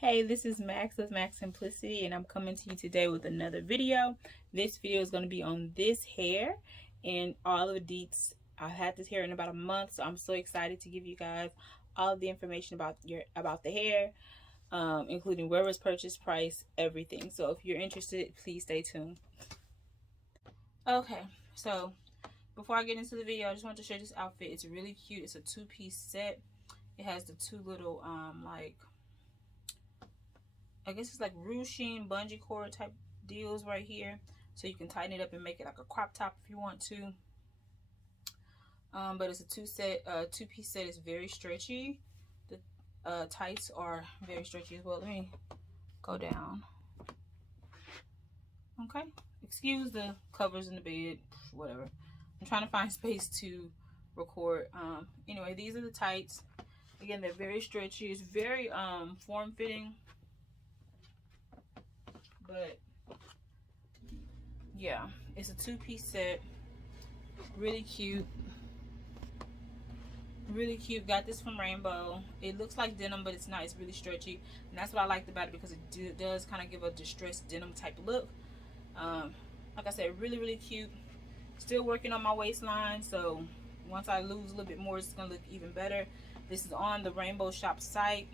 Hey, this is Max with Maximplicity, and I'm coming to you today with another video. This video is going to be on this hair and all of the deets. I had this hair in about a month, so I'm so excited to give you guys all of the information about the hair, including where it was purchased, price, everything. So if you're interested, please stay tuned. Okay, so before I get into the video, I just want to show you this outfit. It's really cute. It's a two-piece set. It has the two little I guess it's like ruching bungee cord type deals right here, so you can tighten it up and make it like a crop top if you want to. But it's a two-piece set. It's very stretchy. The tights are very stretchy as well. Let me go down. Okay, excuse the covers in the bed, whatever. I'm trying to find space to record. Anyway, these are the tights. Again, they're very stretchy. It's very form-fitting. But yeah, it's a two-piece set. Really cute. Really cute. Got this from Rainbow. It looks like denim, but it's not. It's really stretchy, and that's what I liked about it, because it does kind of give a distressed denim type look. Like I said, really cute. Still working on my waistline, so once I lose a little bit more, it's gonna look even better. This is on the Rainbow Shop site.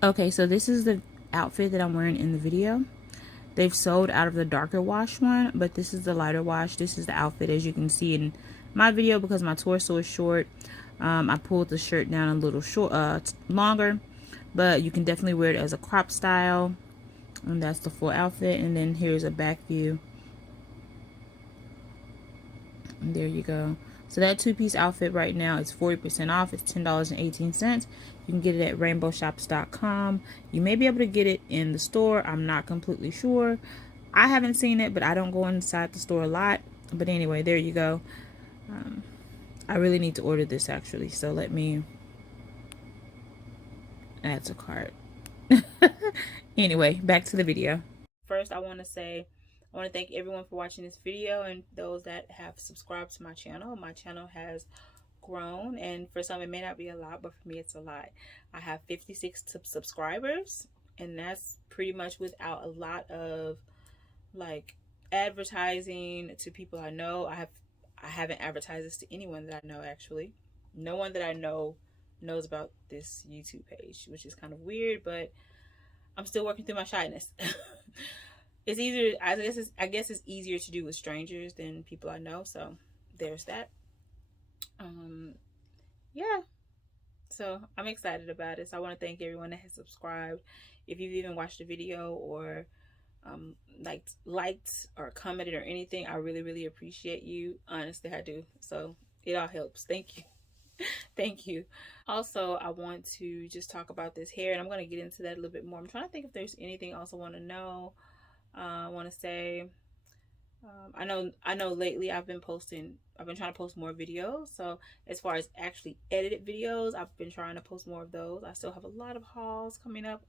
Okay, so this is the outfit that I'm wearing in the video. They've sold out of the darker wash one, but this is the lighter wash. This is the outfit as you can see in my video. Because my torso is short, I pulled the shirt down a little longer, but you can definitely wear it as a crop style. And that's the full outfit. And then here's a back view. And there you go. So that two-piece outfit right now is 40% off. It's $10.18. You can get it at rainbowshops.com. You may be able to get it in the store. I'm not completely sure. I haven't seen it, but I don't go inside the store a lot. But anyway, there you go. I really need to order this actually. So let me add to cart. Anyway, back to the video. First, I want to thank everyone for watching this video, and those that have subscribed to my channel. My channel has grown, and for some it may not be a lot, but for me it's a lot. I have 56 subscribers, and that's pretty much without a lot of like advertising to people I know. I haven't advertised this to anyone that I know. Actually, no one that I know knows about this YouTube page, which is kind of weird, but I'm still working through my shyness. It's easier, I guess it's easier to do with strangers than people I know, so there's that. Yeah, so I'm excited about it. So I want to thank everyone that has subscribed. If you've even watched the video or liked or commented or anything, I really appreciate you. Honestly, I do. So it all helps. Thank you. Thank you. Also, I want to just talk about this hair, and I'm going to get into that a little bit more. I'm trying to think if there's anything else I want to know. I want to say, I know lately I've been trying to post more videos. So as far as actually edited videos, I've been trying to post more of those. I still have a lot of hauls coming up,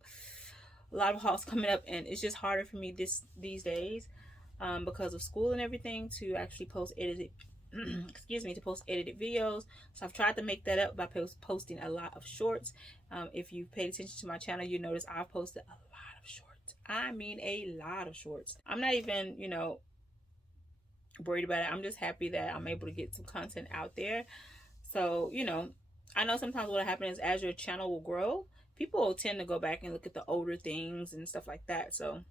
and it's just harder for me these days, because of school and everything, to actually post edited to post edited videos. So I've tried to make that up by posting a lot of shorts. If you've paid attention to my channel, you notice I've posted a lot of shorts. I mean a lot of shorts. I'm not even, worried about it. I'm just happy that I'm able to get some content out there. So, I know sometimes what happens is, as your channel will grow, people will tend to go back and look at the older things and stuff like that. So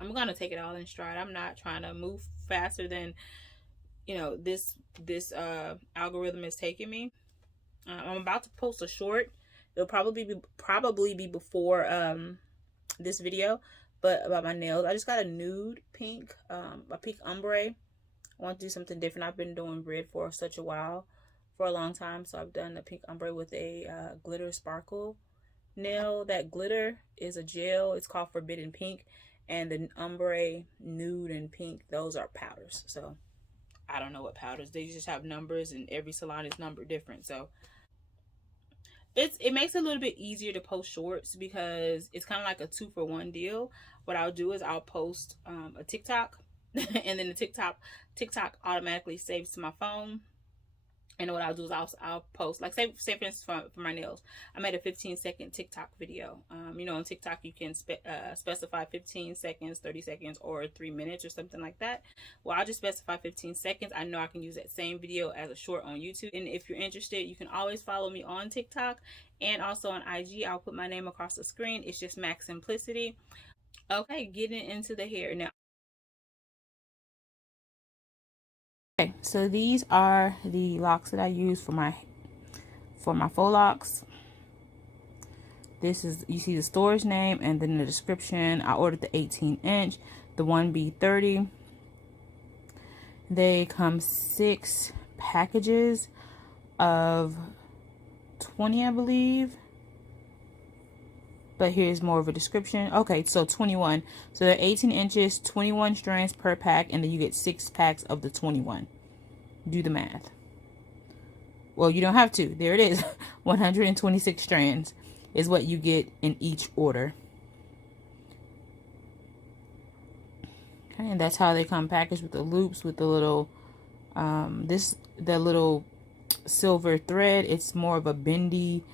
I'm gonna take it all in stride. I'm not trying to move faster than this algorithm is taking me. I'm about to post a short. It'll probably be before this video, but about my nails. I just got a nude pink, a pink ombre. I want to do something different. I've been doing red for a long time, so I've done the pink ombre with a glitter sparkle nail. That glitter is a gel. It's called Forbidden Pink, and the ombre nude and pink, those are powders. So I don't know what powders. They just have numbers, and every salon is numbered different. So it makes it a little bit easier to post shorts because it's kind of like a 2-for-1 deal. What I'll do is I'll post a TikTok, and then the TikTok automatically saves to my phone. And what I'll do is I'll post, like, say for instance, for my nails, I made a 15-second TikTok video. You know, on TikTok you can specify 15 seconds, 30 seconds, or 3 minutes or something like that. Well, I'll just specify 15 seconds. I know I can use that same video as a short on YouTube. And if you're interested, you can always follow me on TikTok and also on IG. I'll put my name across the screen. It's just Maximplicity. Okay, getting into the hair now. Okay, so these are the locks that I use for my Faux Locs. This is, you see the store's name and then the description. I ordered the 18-inch, the 1B30. They come 6 packages of 20, I believe. But here's more of a description. Okay, so 21. So they're 18 inches, 21 strands per pack, and then you get 6 packs of the 21. Do the math. Well, you don't have to. There it is. 126 strands is what you get in each order. Okay, and that's how they come packaged, with the loops, with the little, the little silver thread. It's more of a bendy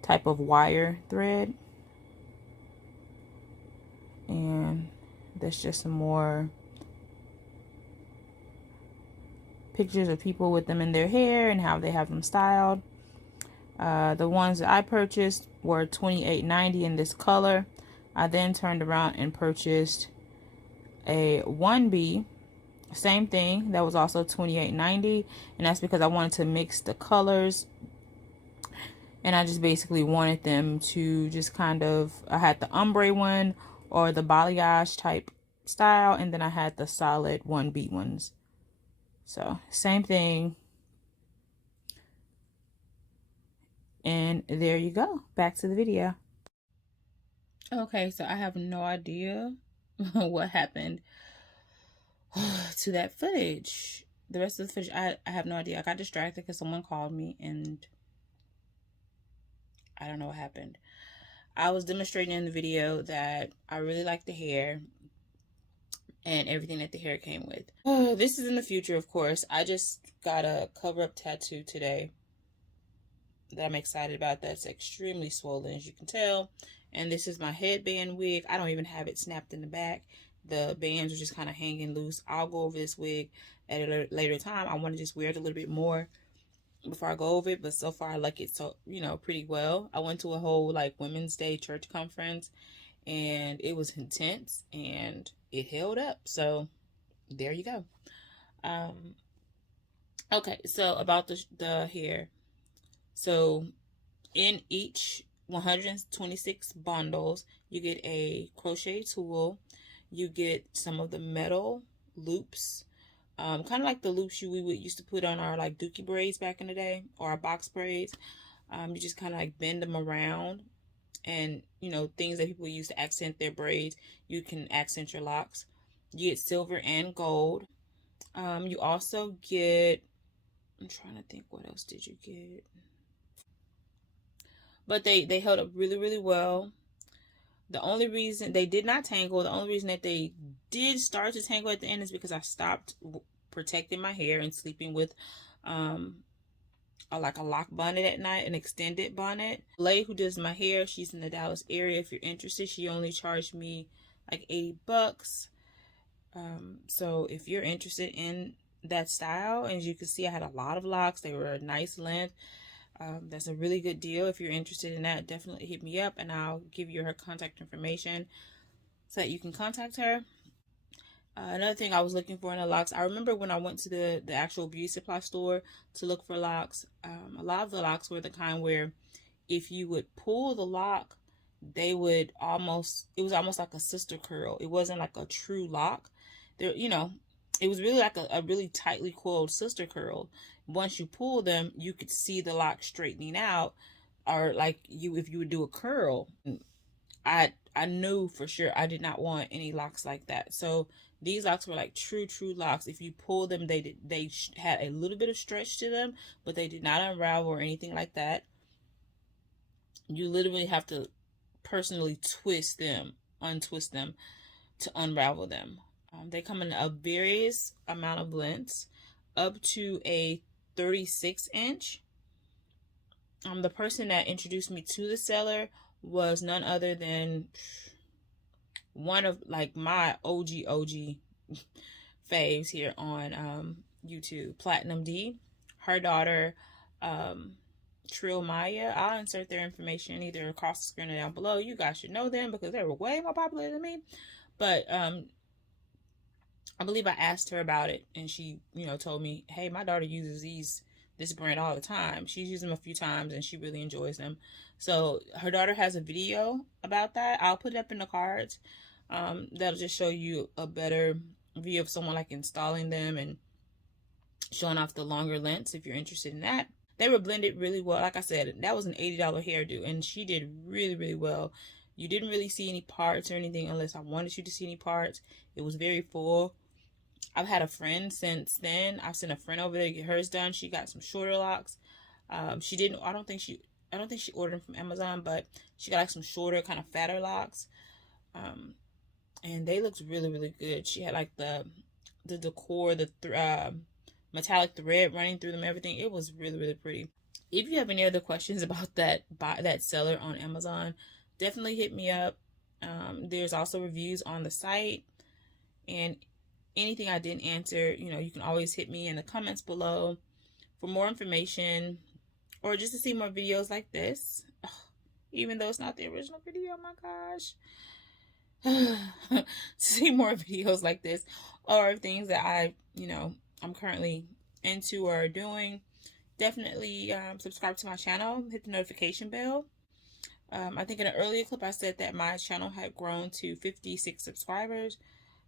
type of wire thread. And that's just some more pictures of people with them in their hair and how they have them styled. The ones that I purchased were $28.90 in this color. I then turned around and purchased a 1B, same thing, that was also $28.90, and that's because I wanted to mix the colors. And I just basically wanted them to just kind of, I had the ombre one or the balayage type style, and then I had the solid 1B ones. So same thing. And there you go. Back to the video. Okay, so I have no idea what happened to that footage. The rest of the footage, I have no idea. I got distracted because someone called me and I don't know what happened. I was demonstrating in the video that I really like the hair and everything that the hair came with. This is in the future, of course. I just got a cover-up tattoo today that I'm excited about. That's extremely swollen, as you can tell. And this is my headband wig. I don't even have it snapped in the back. The bands are just kind of hanging loose. I'll go over this wig at a later time. I want to just wear it a little bit more before I go over it, but so far I like it, so, you know, pretty well. I went to a whole like Women's Day church conference and it was intense and it held up, so there you go. Okay, so about the hair. So in each 126 bundles you get a crochet tool, you get some of the metal loops, kind of like the loops we would used to put on our like dookie braids back in the day, or our box braids. You just kind of like bend them around, and you know, things that people use to accent their braids, you can accent your locks. You get silver and gold. You also get, I'm trying to think, what else did you get? But they held up really well. The only reason they did not tangle, the only reason that they did start to tangle at the end is because I stopped protecting my hair and sleeping with like a lock bonnet at night, an extended bonnet. The lady who does my hair, she's in the Dallas area. If you're interested, she only charged me like $80. So if you're interested in that style, and as you can see, I had a lot of locks. They were a nice length. That's a really good deal. If you're interested in that, definitely hit me up and I'll give you her contact information so that you can contact her. Another thing I was looking for in the locks, I remember when I went to the actual beauty supply store to look for locks, a lot of the locks were the kind where if you would pull the lock, they would almost, it was almost like a sister curl. It wasn't like a true lock. There, you know, it was really like a really tightly coiled sister curl. Once you pull them, you could see the lock straightening out, or like if you would do a curl. I knew for sure I did not want any locks like that. So these locks were like true locks. If you pull them, they had a little bit of stretch to them, but they did not unravel or anything like that. You literally have to personally twist them, untwist them to unravel them. They come in a various amount of lengths, up to a 36 inch. The person that introduced me to the seller was none other than one of like my OG faves here on YouTube, Platinum D. Her daughter, Trill Myya. I'll insert their information either across the screen or down below. You guys should know them because they were way more popular than me. But I believe I asked her about it, and she, told me, hey, my daughter uses this brand all the time. She's used them a few times, and she really enjoys them. So her daughter has a video about that. I'll put it up in the cards. That'll just show you a better view of someone like installing them and showing off the longer lengths if you're interested in that. They were blended really well. Like I said, that was an $80 hairdo, and she did really, really well. You didn't really see any parts or anything unless I wanted you to see any parts. It was very full. I've had a friend since then. I've sent a friend over there to get hers done. She got some shorter locks. She didn't. I don't think she ordered them from Amazon, but she got like some shorter, kind of fatter locks. And they looked really, really good. She had like the decor, the metallic thread running through them, everything. It was really, really pretty. If you have any other questions about that seller on Amazon, definitely hit me up. There's also reviews on the site, and anything I didn't answer, you can always hit me in the comments below for more information, or just to see more videos like this. Even though it's not the original video, oh my gosh. See more videos like this, or things that I'm currently into or doing. Definitely subscribe to my channel, hit the notification bell. I think in an earlier clip I said that my channel had grown to 56 subscribers.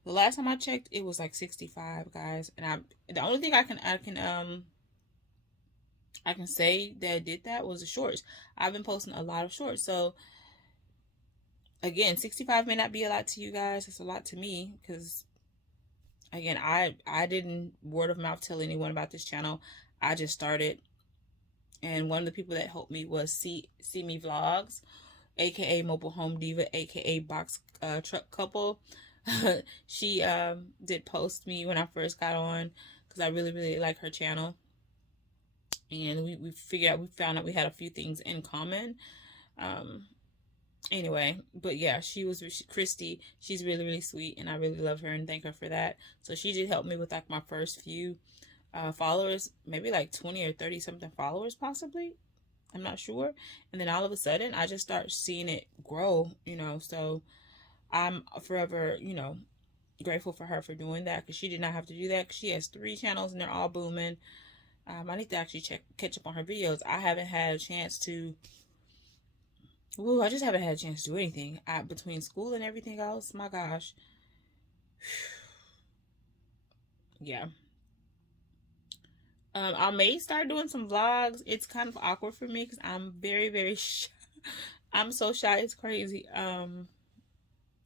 The last time I checked, it was like 65, guys. And the only thing I can say that did that was the shorts. I've been posting a lot of shorts, so again, 65 may not be a lot to you guys. It's a lot to me because, again, I didn't word of mouth tell anyone about this channel. I just started, and one of the people that helped me was CMeVlogz, aka Mobile Home Diva, aka Box Truck Couple. She did post me when I first got on because I really, really like her channel, and we found out we had a few things in common. Anyway, but yeah, Christy, she's really, really sweet, and I really love her and thank her for that. So she did help me with like my first few followers, maybe like 20 or 30 something followers possibly. I'm not sure. And then all of a sudden I just start seeing it grow, so I'm forever, grateful for her for doing that, because she did not have to do that. She has 3 channels and they're all booming. I need to actually catch up on her videos. I haven't had a chance to. I just haven't had a chance to do anything between school and everything else. My gosh. Yeah. I may start doing some vlogs. It's kind of awkward for me because I'm very, very shy. I'm so shy. It's crazy.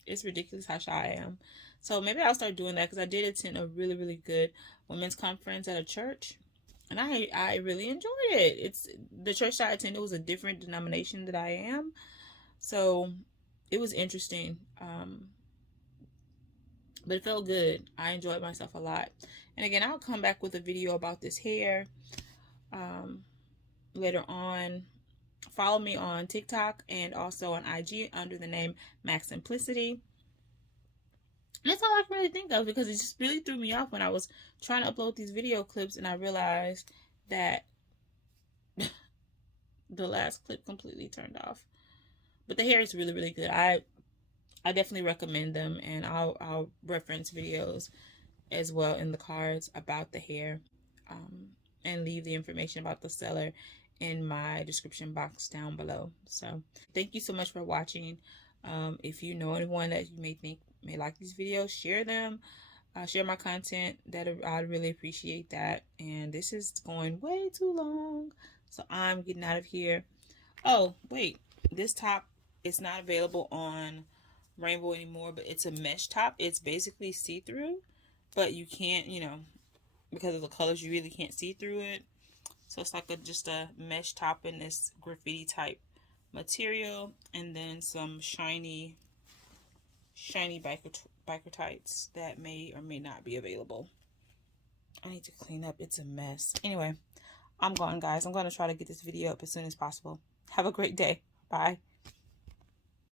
It's ridiculous how shy I am. So maybe I'll start doing that because I did attend a really, really good women's conference at a church. And I really enjoyed it. It's the church that I attended was a different denomination that I am. So it was interesting. But it felt good. I enjoyed myself a lot. And again, I'll come back with a video about this hair later on. Follow me on TikTok and also on IG under the name Maximplicity. That's all I can really think of, because it just really threw me off when I was trying to upload these video clips and I realized that the last clip completely turned off. But the hair is really, really good. I definitely recommend them, and I'll reference videos as well in the cards about the hair, and leave the information about the seller in my description box down below. So thank you so much for watching. If you know anyone that you may think may like these videos, share them. Share my content. I'd really appreciate that. And this is going way too long, so I'm getting out of here. Oh wait, this top is not available on Rainbow anymore, but it's a mesh top. It's basically see-through, but you can't, because of the colors, you really can't see through it. So it's like just a mesh top in this graffiti type material, and then some shiny biker tights that may or may not be available. I need to clean up. It's a mess. Anyway, I'm going, guys. I'm going to try to get this video up as soon as possible. Have a great day. Bye.